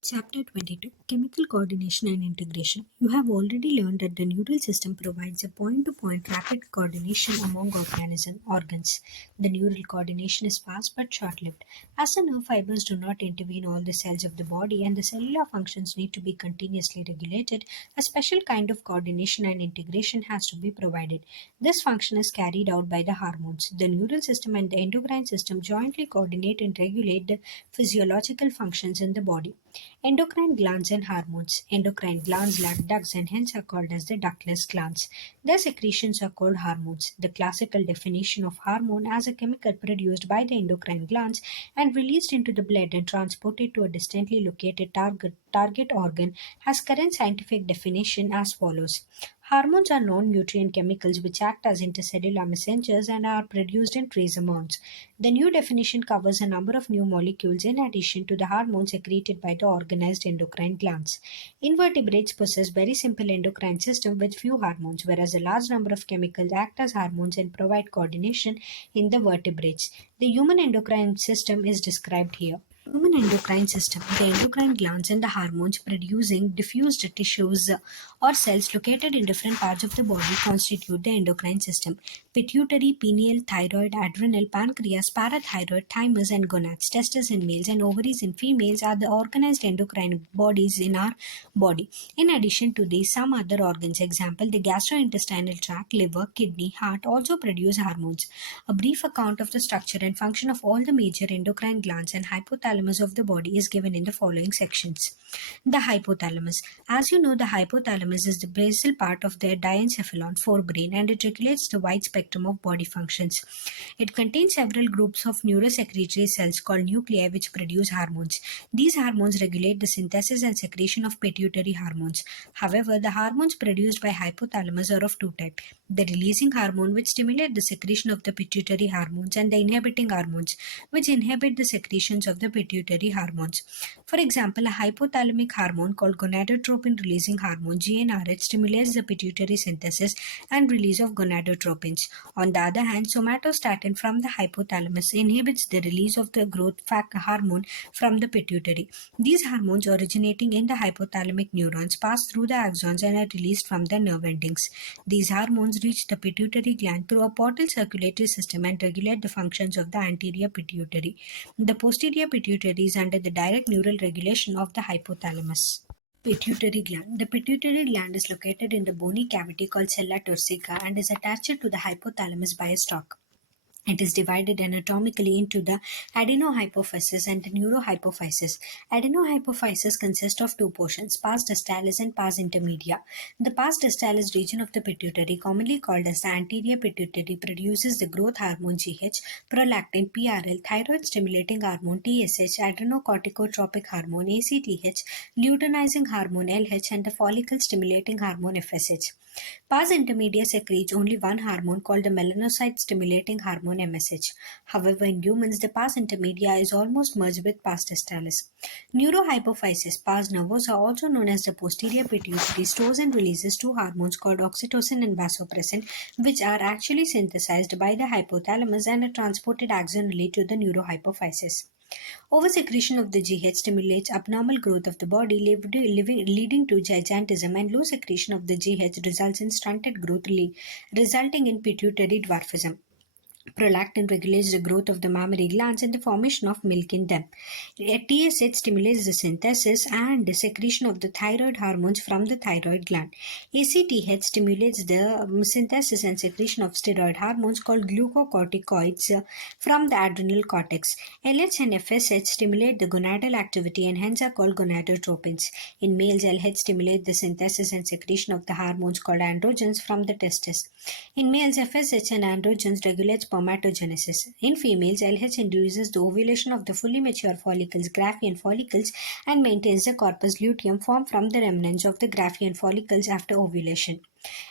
Chapter 22 Chemical Coordination and Integration. You have already learned that the neural system provides a point to point rapid coordination among organs. The neural coordination is fast but short lived. As the nerve fibers do not intervene all the cells of the body and the cellular functions need to be continuously regulated, a special kind of coordination and integration has to be provided. This function is carried out by the hormones. The neural system and the endocrine system jointly coordinate and regulate the physiological functions in the body. Endocrine glands and hormones. Endocrine glands lack ducts and hence are called as the ductless glands. Their secretions are called hormones. The classical definition of hormone as a chemical produced by the endocrine glands and released into the blood and transported to a distantly located target organ has current scientific definition as follows. Hormones are non-nutrient chemicals which act as intercellular messengers and are produced in trace amounts. The new definition covers a number of new molecules in addition to the hormones secreted by the organized endocrine glands. Invertebrates possess very simple endocrine system with few hormones, whereas a large number of chemicals act as hormones and provide coordination in the vertebrates. The human endocrine system is described here. Human endocrine system, the endocrine glands and the hormones producing diffused tissues or cells located in different parts of the body constitute the endocrine system. Pituitary, pineal, thyroid, adrenal, pancreas, parathyroid, thymus, and gonads, testes in males and ovaries in females are the organized endocrine bodies in our body. In addition to these, some other organs, example, the gastrointestinal tract, liver, kidney, heart, also produce hormones. A brief account of the structure and function of all the major endocrine glands and hypothalamus of the body is given in the following sections. The hypothalamus. As you know, the hypothalamus is the basal part of the diencephalon forebrain and it regulates the wide spectrum of body functions. It contains several groups of neurosecretory cells called nuclei which produce hormones. These hormones regulate the synthesis and secretion of pituitary hormones. However, the hormones produced by hypothalamus are of two types: the releasing hormone which stimulate the secretion of the pituitary hormones and the inhibiting hormones which inhibit the secretions of the pituitary hormones. For example, a hypothalamic hormone called gonadotropin releasing hormone GnRH stimulates the pituitary synthesis and release of gonadotropins. On the other hand, somatostatin from the hypothalamus inhibits the release of the growth factor hormone from the pituitary. These hormones originating in the hypothalamic neurons pass through the axons and are released from the nerve endings. These hormones reach the pituitary gland through a portal circulatory system and regulate the functions of the anterior pituitary. The posterior pituitary is under the direct neural regulation of the hypothalamus. Pituitary gland. The pituitary gland is located in the bony cavity called sella turcica and is attached to the hypothalamus by a stalk. It is divided anatomically into the adenohypophysis and the neurohypophysis. Adenohypophysis consists of two portions, pars distalis and pars intermedia. The pars distalis region of the pituitary, commonly called as the anterior pituitary, produces the growth hormone GH, prolactin PRL, thyroid stimulating hormone TSH, adrenocorticotropic hormone ACTH, luteinizing hormone LH, and the follicle stimulating hormone FSH. Pars intermedia secretes only one hormone called the melanocyte stimulating hormone MSH. However, in humans, the pars intermedia is almost merged with pars distalis. Neurohypophysis, pars nervosa, also known as the posterior pituitary, stores and releases two hormones called oxytocin and vasopressin, which are actually synthesized by the hypothalamus and are transported axonally to the neurohypophysis. Oversecretion of the GH stimulates abnormal growth of the body, leading to gigantism, and low secretion of the GH results in stunted growth, resulting in pituitary dwarfism. Prolactin regulates the growth of the mammary glands and the formation of milk in them. TSH stimulates the synthesis and secretion of the thyroid hormones from the thyroid gland. ACTH stimulates the synthesis and secretion of steroid hormones called glucocorticoids from the adrenal cortex. LH and FSH stimulate the gonadal activity and hence are called gonadotropins. In males, LH stimulates the synthesis and secretion of the hormones called androgens from the testes. In males, FSH and androgens regulate spermatogenesis. In females, LH induces the ovulation of the fully mature follicles, Graafian follicles, and maintains the corpus luteum formed from the remnants of the Graafian follicles after ovulation.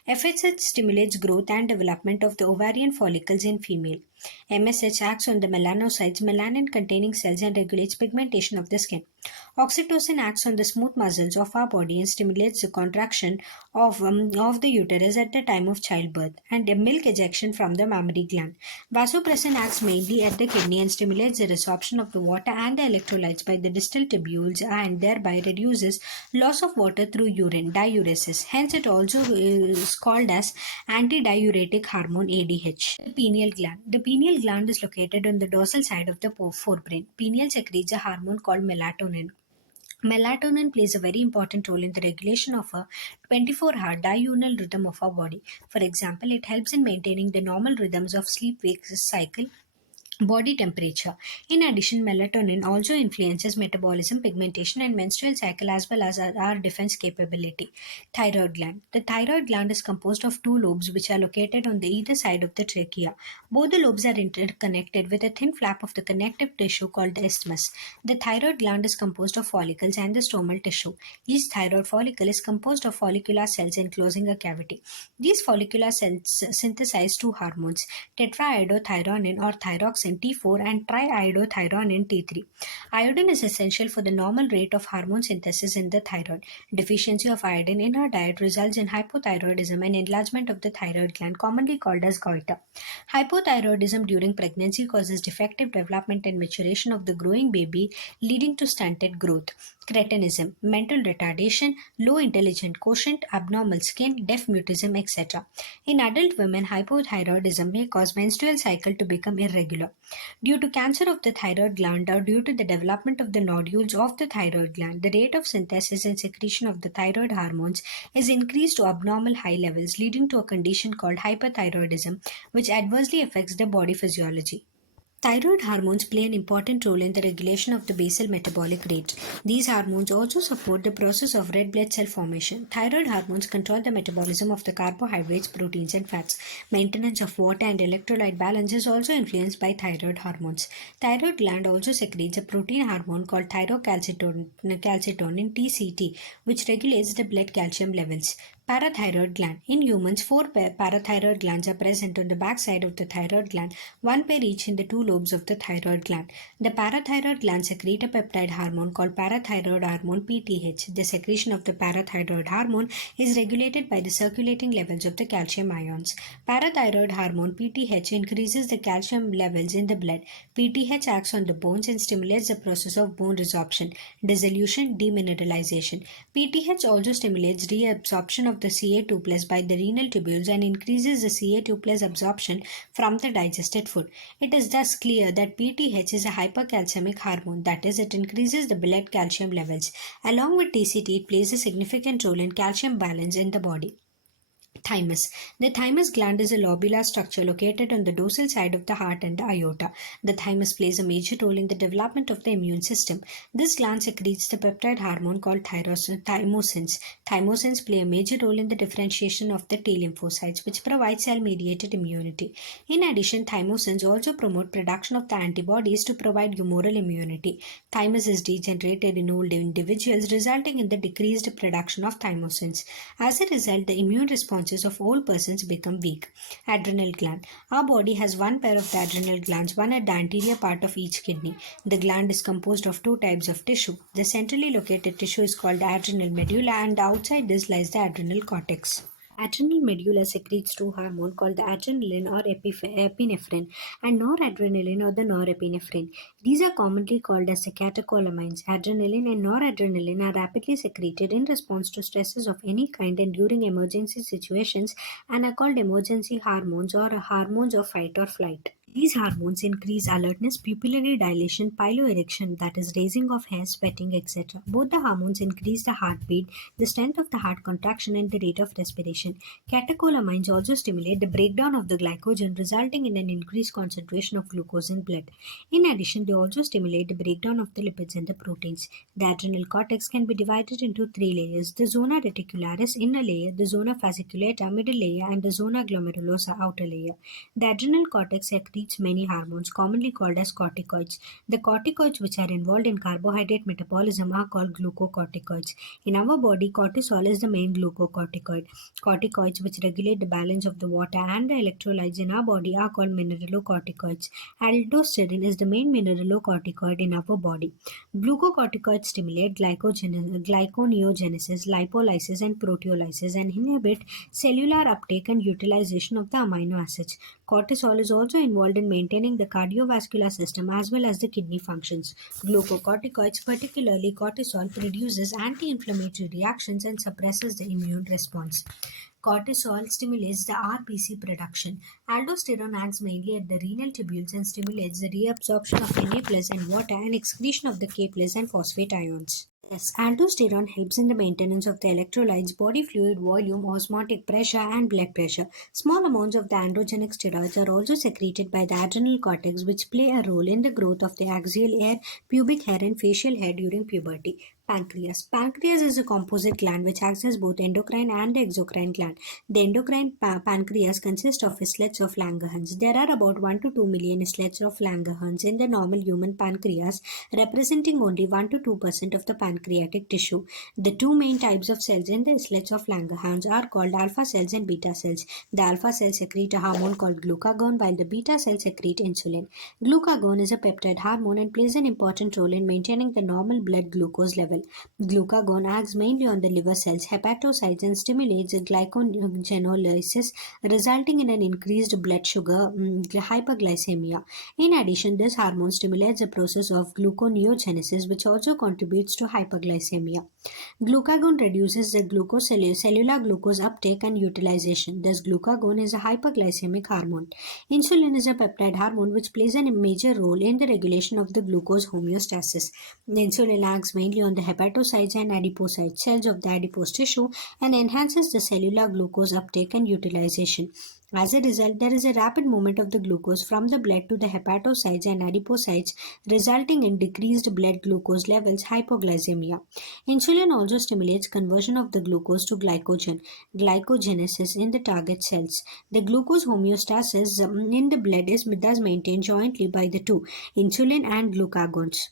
FSH stimulates growth and development of the ovarian follicles in female. MSH acts on the melanocytes, melanin containing cells, and regulates pigmentation of the skin. Oxytocin acts on the smooth muscles of our body and stimulates the contraction of the uterus at the time of childbirth and a milk ejection from the mammary gland. Vasopressin acts mainly at the kidney and stimulates the resorption of the water and the electrolytes by the distal tubules and thereby reduces loss of water through urine, diuresis. Hence, it also is called as antidiuretic hormone ADH. The pineal gland. The pineal gland is located on the dorsal side of the forebrain. Pineal secretes a hormone called melatonin. Melatonin plays a very important role in the regulation of a 24-hour diurnal rhythm of our body. For example, it helps in maintaining the normal rhythms of sleep-wake cycle, body temperature. In addition, melatonin also influences metabolism, pigmentation, and menstrual cycle as well as our defense capability. Thyroid gland. The thyroid gland is composed of two lobes which are located on the either side of the trachea. Both the lobes are interconnected with a thin flap of the connective tissue called the isthmus. The thyroid gland is composed of follicles and the stromal tissue. Each thyroid follicle is composed of follicular cells enclosing a cavity. These follicular cells synthesize two hormones, tetraiodothyronin or thyroxine T4 and triiodothyronin T3. Iodine is essential for the normal rate of hormone synthesis in the thyroid. Deficiency of iodine in our diet results in hypothyroidism and enlargement of the thyroid gland, commonly called as goiter. Hypothyroidism during pregnancy causes defective development and maturation of the growing baby, leading to stunted growth. Cretinism, mental retardation, low intelligent quotient, abnormal skin, deaf mutism, etc. In adult women, hypothyroidism may cause menstrual cycle to become irregular. Due to cancer of the thyroid gland or due to the development of the nodules of the thyroid gland, the rate of synthesis and secretion of the thyroid hormones is increased to abnormal high levels, leading to a condition called hyperthyroidism, which adversely affects the body physiology. Thyroid hormones play an important role in the regulation of the basal metabolic rate. These hormones also support the process of red blood cell formation. Thyroid hormones control the metabolism of the carbohydrates, proteins, and fats. Maintenance of water and electrolyte balance is also influenced by thyroid hormones. Thyroid gland also secretes a protein hormone called thyrocalcitonin TCT, which regulates the blood calcium levels. Parathyroid gland. In humans, four parathyroid glands are present on the back side of the thyroid gland, one pair each in the two lobes of the thyroid gland. The parathyroid gland secrete a peptide hormone called parathyroid hormone PTH. The secretion of the parathyroid hormone is regulated by the circulating levels of the calcium ions. Parathyroid hormone PTH increases the calcium levels in the blood. PTH acts on the bones and stimulates the process of bone resorption, dissolution, demineralization. PTH also stimulates reabsorption of the Ca2 plus by the renal tubules and increases the Ca2 plus absorption from the digested food. It is thus clear that PTH is a hypercalcemic hormone, that is, it increases the blood calcium levels. Along with TCT, it plays a significant role in calcium balance in the body. Thymus. The thymus gland is a lobular structure located on the dorsal side of the heart and the aorta. The thymus plays a major role in the development of the immune system. This gland secretes the peptide hormone called thymosins. Thymosins play a major role in the differentiation of the T lymphocytes, which provide cell-mediated immunity. In addition, thymosins also promote production of the antibodies to provide humoral immunity. Thymus is degenerated in old individuals, resulting in the decreased production of thymosins. As a result, the immune responses of all persons become weak. Adrenal gland. Our body has one pair of the adrenal glands, one at the anterior part of each kidney. The gland is composed of two types of tissue. The centrally located tissue is called the adrenal medulla, and outside this lies the adrenal cortex. Adrenal medulla secretes two hormones called the adrenaline or epinephrine and noradrenaline or the norepinephrine. These are commonly called as the catecholamines. Adrenaline and noradrenaline are rapidly secreted in response to stresses of any kind and during emergency situations and are called emergency hormones or hormones of fight or flight. These hormones increase alertness, pupillary dilation, piloerection, that is, raising of hair, sweating, etc. Both the hormones increase the heartbeat, the strength of the heart contraction, and the rate of respiration. Catecholamines also stimulate the breakdown of the glycogen, resulting in an increased concentration of glucose in blood. In addition, they also stimulate the breakdown of the lipids and the proteins. The adrenal cortex can be divided into three layers: the zona reticularis, inner layer; the zona fasciculata, middle layer; and the zona glomerulosa, outer layer. The adrenal cortex secretes secretes many hormones, commonly called as corticoids. The corticoids which are involved in carbohydrate metabolism are called glucocorticoids. In our body, cortisol is the main glucocorticoid. Corticoids which regulate the balance of the water and the electrolytes in our body are called mineralocorticoids. Aldosterone is the main mineralocorticoid in our body. Glucocorticoids stimulate glyconeogenesis, lipolysis, and proteolysis and inhibit cellular uptake and utilization of the amino acids. Cortisol is also involved in maintaining the cardiovascular system as well as the kidney functions. Glucocorticoids, particularly cortisol, produces anti inflammatory reactions and suppresses the immune response. Cortisol stimulates the RBC production. Aldosterone acts mainly at the renal tubules and stimulates the reabsorption of Na plus and water and excretion of the K plus and phosphate ions. Yes, aldosterone helps in the maintenance of the electrolytes, body fluid volume, osmotic pressure, and blood pressure. Small amounts of the androgenic steroids are also secreted by the adrenal cortex, which play a role in the growth of the axial hair, pubic hair, and facial hair during puberty. Pancreas. Pancreas is a composite gland which acts as both endocrine and exocrine gland. The endocrine pancreas consists of islets of Langerhans. There are about 1 to 2 million islets of Langerhans in the normal human pancreas, representing only 1 to 2% of the pancreatic tissue. The two main types of cells in the islets of Langerhans are called alpha cells and beta cells. The alpha cells secrete a hormone called glucagon, while the beta cells secrete insulin. Glucagon is a peptide hormone and plays an important role in maintaining the normal blood glucose level. Glucagon acts mainly on the liver cells, hepatocytes, and stimulates glycogenolysis, resulting in an increased blood sugar hyperglycemia. In addition, this hormone stimulates the process of gluconeogenesis, which also contributes to hyperglycemia. Glucagon reduces the cellular glucose uptake and utilization. Thus, glucagon is a hyperglycemic hormone. Insulin is a peptide hormone which plays a major role in the regulation of the glucose homeostasis. Insulin acts mainly on the hepatocytes and adipocyte cells of the adipose tissue and enhances the cellular glucose uptake and utilization. As a result, there is a rapid movement of the glucose from the blood to the hepatocytes and adipocytes, resulting in decreased blood glucose levels, hypoglycemia. Insulin also stimulates conversion of the glucose to glycogen, glycogenesis in the target cells. The glucose homeostasis in the blood is thus maintained jointly by the two, insulin and glucagons.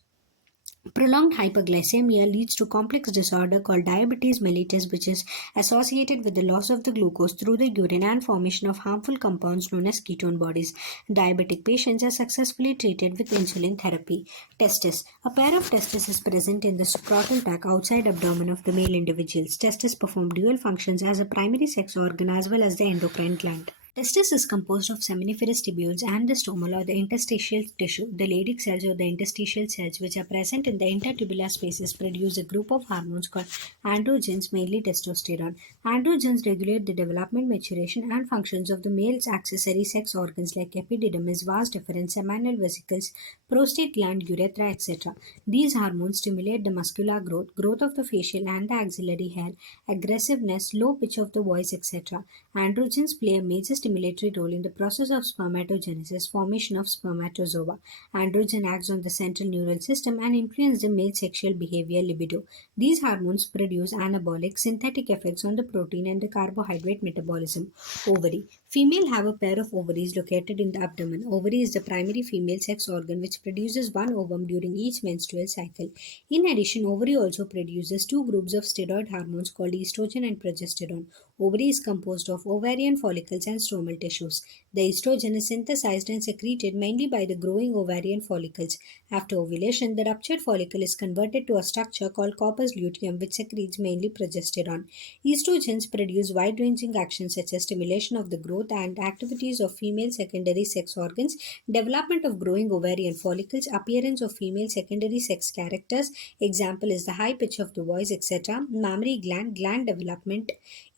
Prolonged hyperglycemia leads to complex disorder called diabetes mellitus, which is associated with the loss of the glucose through the urine and formation of harmful compounds known as ketone bodies. Diabetic patients are successfully treated with insulin therapy. Testis. A pair of testes is present in the scrotal tract outside abdomen of the male individuals. Testis perform dual functions as a primary sex organ as well as the endocrine gland. Testis is composed of seminiferous tubules and the stomata or the interstitial tissue. The Leydig cells or the interstitial cells which are present in the intertubular spaces produce a group of hormones called androgens, mainly testosterone. Androgens regulate the development, maturation and functions of the male's accessory sex organs like epididymis, vas deferens, seminal vesicles, prostate gland, urethra, etc. These hormones stimulate the muscular growth, growth of the facial and the axillary hair, aggressiveness, low pitch of the voice, etc. Androgens play a major stimulatory role in the process of spermatogenesis, formation of spermatozoa. Androgen acts on the central neural system and influence the male sexual behavior libido. These hormones produce anabolic synthetic effects on the protein and the carbohydrate metabolism. Ovary. Female have a pair of ovaries located in the abdomen. Ovary is the primary female sex organ which produces one ovum during each menstrual cycle. In addition, ovary also produces two groups of steroid hormones called estrogen and progesterone. Ovary is composed of ovarian follicles and stromal tissues. The estrogen is synthesized and secreted mainly by the growing ovarian follicles. After ovulation, the ruptured follicle is converted to a structure called corpus luteum, which secretes mainly progesterone. Estrogens produce wide-ranging actions such as stimulation of the growth and activities of female secondary sex organs, development of growing ovarian follicles, appearance of female secondary sex characters. Example is the high pitch of the voice, etc. Mammary gland development.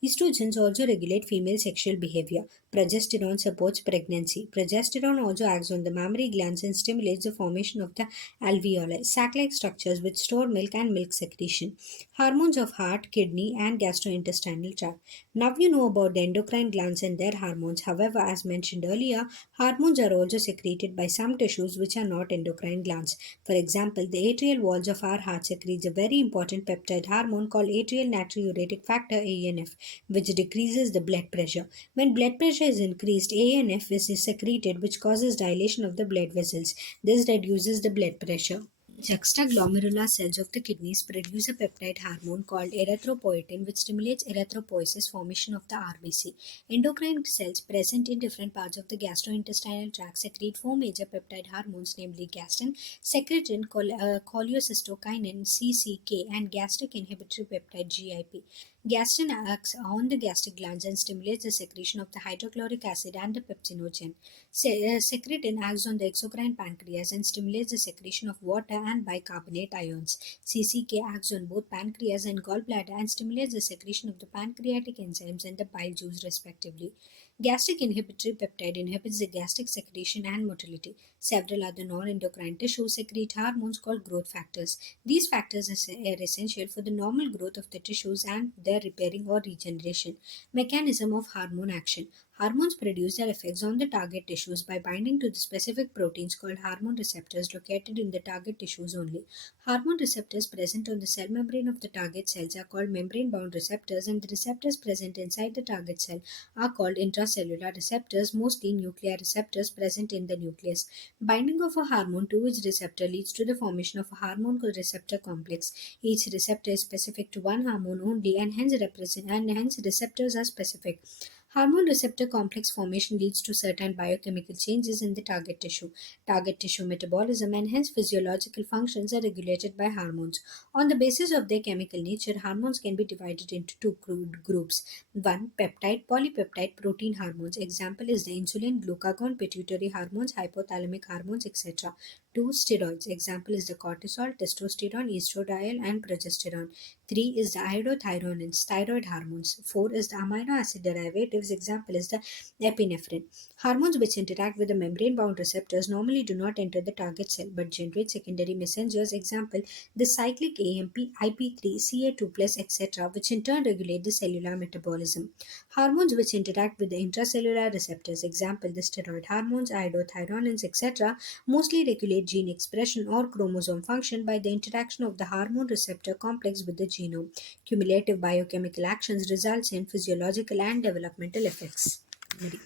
Estrogens also regulate female sexual behavior. Progesterone supports pregnancy. Progesterone also acts on the mammary glands and stimulates the formation of the alveoli, sac-like structures which store milk and milk secretion. Hormones of heart, kidney, and gastrointestinal tract. Now you know about the endocrine glands and their hormones. However, as mentioned earlier, hormones are also secreted by some tissues which are not endocrine glands. For example, the atrial walls of our heart secretes a very important peptide hormone called atrial natriuretic factor (ANF). which decreases the blood pressure. When blood pressure is increased, ANF is secreted, which causes dilation of the blood vessels. This reduces the blood pressure. Juxtaglomerular cells of the kidneys produce a peptide hormone called erythropoietin, which stimulates erythropoiesis formation of the RBC. Endocrine cells present in different parts of the gastrointestinal tract secrete four major peptide hormones, namely gastrin, secretin, cholecystokinin (CCK), and gastric inhibitory peptide (GIP). Gastrin acts on the gastric glands and stimulates the secretion of the hydrochloric acid and the pepsinogen. Secretin acts on the exocrine pancreas and stimulates the secretion of water and bicarbonate ions. CCK acts on both pancreas and gallbladder and stimulates the secretion of the pancreatic enzymes and the bile juice, respectively. Gastric inhibitory peptide inhibits the gastric secretion and motility. Several other non-endocrine tissues secrete hormones called growth factors. These factors are essential for the normal growth of the tissues and their repairing or regeneration. Mechanism of hormone action. Hormones produce their effects on the target tissues by binding to the specific proteins called hormone receptors located in the target tissues only. Hormone receptors present on the cell membrane of the target cells are called membrane bound receptors, and the receptors present inside the target cell are called intracellular receptors, mostly nuclear receptors present in the nucleus. Binding of a hormone to its receptor leads to the formation of a hormone receptor complex. Each receptor is specific to one hormone only, and hence receptors are specific. Hormone receptor complex formation leads to certain biochemical changes in the target tissue. Target tissue metabolism and hence physiological functions are regulated by hormones. On the basis of their chemical nature, hormones can be divided into two groups. One, peptide, polypeptide protein hormones. Example is the insulin, glucagon, pituitary hormones, hypothalamic hormones, etc. Two, steroids. Example is the cortisol, testosterone, estradiol, and progesterone. Three is the iodothyronins, thyroid hormones. Four is the amino acid derivatives. Example is the epinephrine. Hormones which interact with the membrane-bound receptors normally do not enter the target cell but generate secondary messengers. Example, the cyclic AMP, IP3, CA2+, etc., which in turn regulate the cellular metabolism. Hormones which interact with the intracellular receptors. Example, the steroid hormones, iodothyronins, etc., mostly regulate gene expression or chromosome function by the interaction of the hormone receptor complex with the genome. Cumulative biochemical actions results in physiological and developmental effects.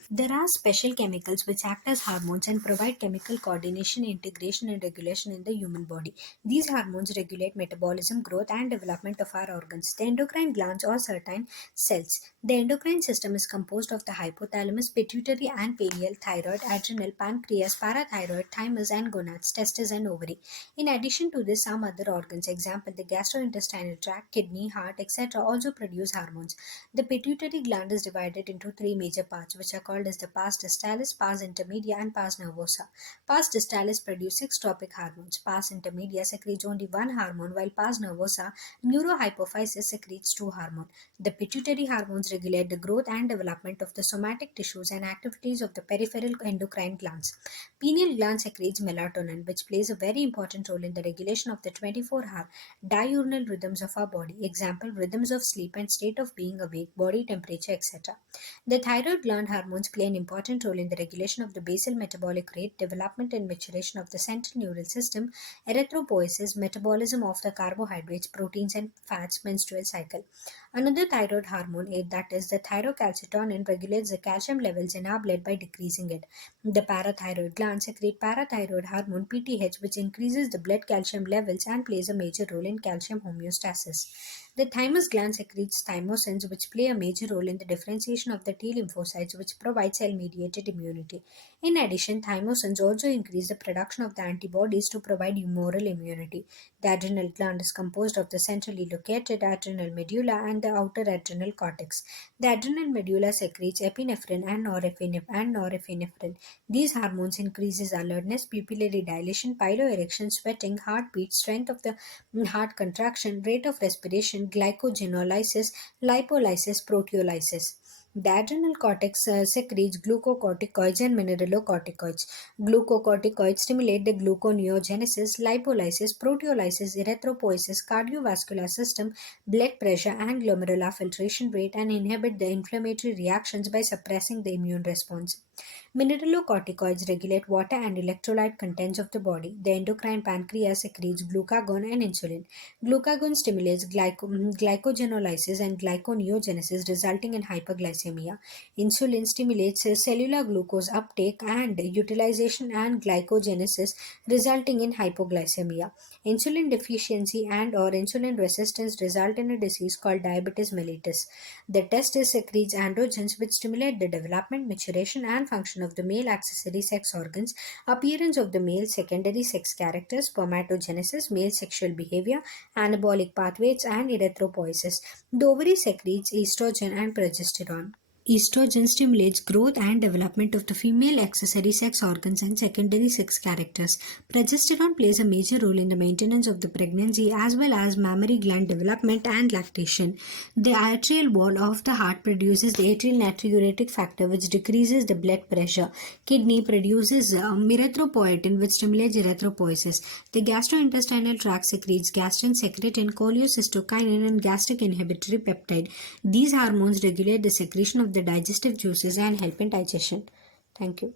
There are special chemicals which act as hormones and provide chemical coordination, integration, and regulation in the human body. These hormones regulate metabolism, growth, and development of our organs. The endocrine glands or certain cells. The endocrine system is composed of the hypothalamus, pituitary and pineal, thyroid, adrenal, pancreas, parathyroid, thymus, and gonads, testes, and ovary. In addition to this, some other organs, example the gastrointestinal tract, kidney, heart, etc., also produce hormones. The pituitary gland is divided into three major parts, which are called as the pars distalis, pars intermedia, and pars nervosa. Pars distalis produce six tropic hormones. Pars intermedia secretes only one hormone, while pars nervosa, neurohypophysis, secretes two hormones. The pituitary hormones regulate the growth and development of the somatic tissues and activities of the peripheral endocrine glands. Pineal gland secretes melatonin, which plays a very important role in the regulation of the 24-hour diurnal rhythms of our body. Example, rhythms of sleep and state of being awake, body temperature, etc. The thyroid gland hormones play an important role in the regulation of the basal metabolic rate, development and maturation of the central neural system, erythropoiesis, metabolism of the carbohydrates, proteins, and fats, menstrual cycle. Another thyroid hormone, that is the thyrocalcitonin, regulates the calcium levels in our blood by decreasing it. The parathyroid gland secrete parathyroid hormone PTH, which increases the blood calcium levels and plays a major role in calcium homeostasis. The thymus gland secretes thymosins, which play a major role in the differentiation of the T lymphocytes, which provide cell-mediated immunity. In addition, thymosins also increase the production of the antibodies to provide humoral immunity. The adrenal gland is composed of the centrally located adrenal medulla and the outer adrenal cortex. The adrenal medulla secretes epinephrine and norepinephrine. These hormones increases alertness, pupillary dilation, piloerection, sweating, heartbeat, strength of the heart contraction, rate of respiration, glycogenolysis, lipolysis, proteolysis. The adrenal cortex secretes glucocorticoids and mineralocorticoids. Glucocorticoids stimulate the gluconeogenesis, lipolysis, proteolysis, erythropoiesis, cardiovascular system, blood pressure, and glomerular filtration rate, and inhibit the inflammatory reactions by suppressing the immune response. Mineralocorticoids regulate water and electrolyte contents of the body. The endocrine pancreas secretes glucagon and insulin. Glucagon stimulates glycogenolysis and glyconeogenesis, resulting in hyperglycemia. Insulin stimulates cellular glucose uptake and utilization and glycogenesis, resulting in hypoglycemia. Insulin deficiency and or insulin resistance result in a disease called diabetes mellitus. The testis secretes androgens which stimulate the development, maturation, and function of the male accessory sex organs, appearance of the male secondary sex characters, spermatogenesis, male sexual behavior, anabolic pathways, and erythropoiesis. The ovary secretes estrogen and progesterone. Estrogen stimulates growth and development of the female accessory sex organs and secondary sex characters. Progesterone plays a major role in the maintenance of the pregnancy as well as mammary gland development and lactation. The arterial wall of the heart produces the atrial natriuretic factor which decreases the blood pressure. Kidney produces erythropoietin which stimulates erythropoiesis. The gastrointestinal tract secretes gastrin, secretin, cholecystokinin, and gastric inhibitory peptide. These hormones regulate the secretion of the digestive juices and help in digestion. Thank you.